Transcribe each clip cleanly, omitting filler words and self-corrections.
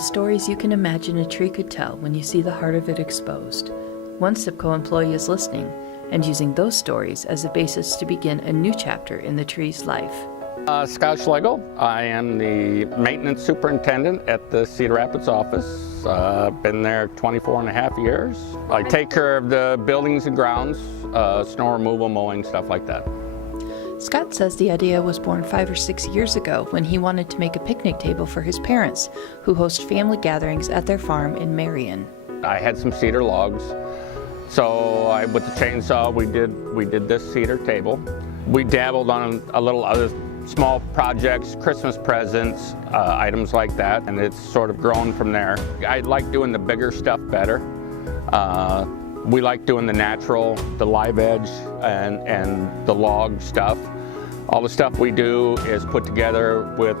stories you can imagine a tree could tell when you see the heart of it exposed. One CIPCO employee is listening and using those stories as a basis to begin a new chapter in the tree's life. Scott Schlegel. I am the maintenance superintendent at the Cedar Rapids office. Been there 24 and a half years. I take care of the buildings and grounds, snow removal, mowing, stuff like that. Scott says the idea was born 5 or 6 years ago when he wanted to make a picnic table for his parents, who host family gatherings at their farm in Marion. I had some cedar logs, so with the chainsaw we did this cedar table. We dabbled on a little other small projects, Christmas presents, items like that, and it's sort of grown from there. I like doing the bigger stuff better. We like doing the natural, the live edge, and the log stuff. All the stuff we do is put together with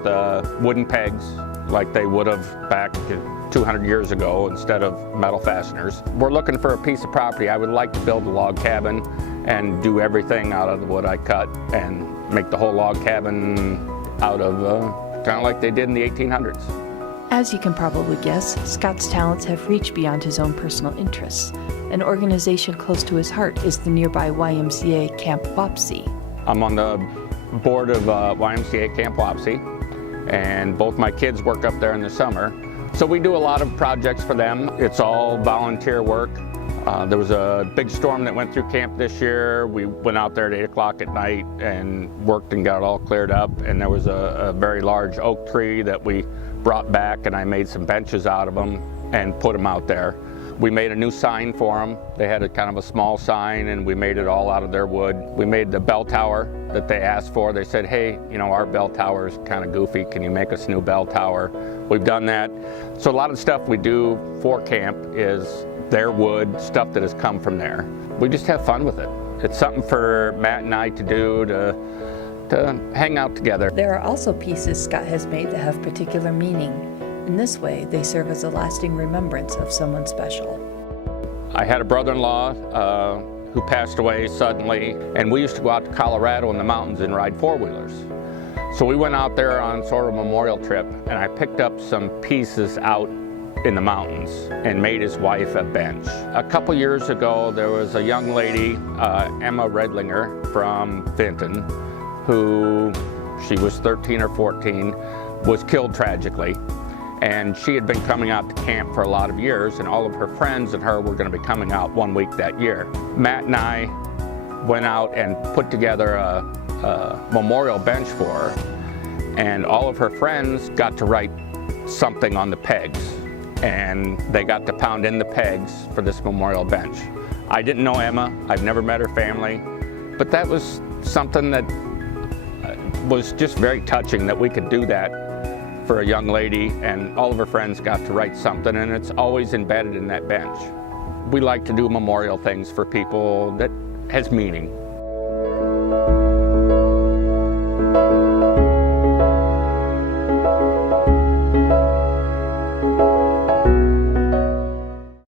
wooden pegs, like they would have back 200 years ago instead of metal fasteners. We're looking for a piece of property. I would like to build a log cabin and do everything out of the wood I cut and make the whole log cabin out of kind of like they did in the 1800s. As you can probably guess, Scott's talents have reached beyond his own personal interests. An organization close to his heart is the nearby YMCA Camp Wapsie. I'm on the board of YMCA Camp Wapsie, and both my kids work up there in the summer. So we do a lot of projects for them. It's all volunteer work. There was a big storm that went through camp this year. We went out there at 8 o'clock at night and worked and got it all cleared up. And there was a very large oak tree that we brought back, and I made some benches out of them and put them out there. We made a new sign for them. They had a kind of a small sign, and we made it all out of their wood. We made the bell tower that they asked for. They said, hey, you know, our bell tower is kind of goofy. Can you make us a new bell tower? We've done that. So a lot of stuff we do for camp is their wood, stuff that has come from there. We just have fun with it. It's something for Matt and I to do to hang out together. There are also pieces Scott has made that have particular meaning. In this way, they serve as a lasting remembrance of someone special. I had a brother-in-law who passed away suddenly, and we used to go out to Colorado in the mountains and ride four-wheelers. So we went out there on sort of a memorial trip, and I picked up some pieces out in the mountains and made his wife a bench. A couple years ago, there was a young lady, Emma Redlinger from Vinton, who, she was 13 or 14, was killed tragically. And she had been coming out to camp for a lot of years, and all of her friends and her were going to be coming out 1 week that year. Matt and I went out and put together a memorial bench for her, and all of her friends got to write something on the pegs, and they got to pound in the pegs for this memorial bench. I didn't know Emma, I've never met her family, but that was something that was just very touching that we could do that for a young lady, and all of her friends got to write something, and it's always embedded in that bench. We like to do memorial things for people that has meaning.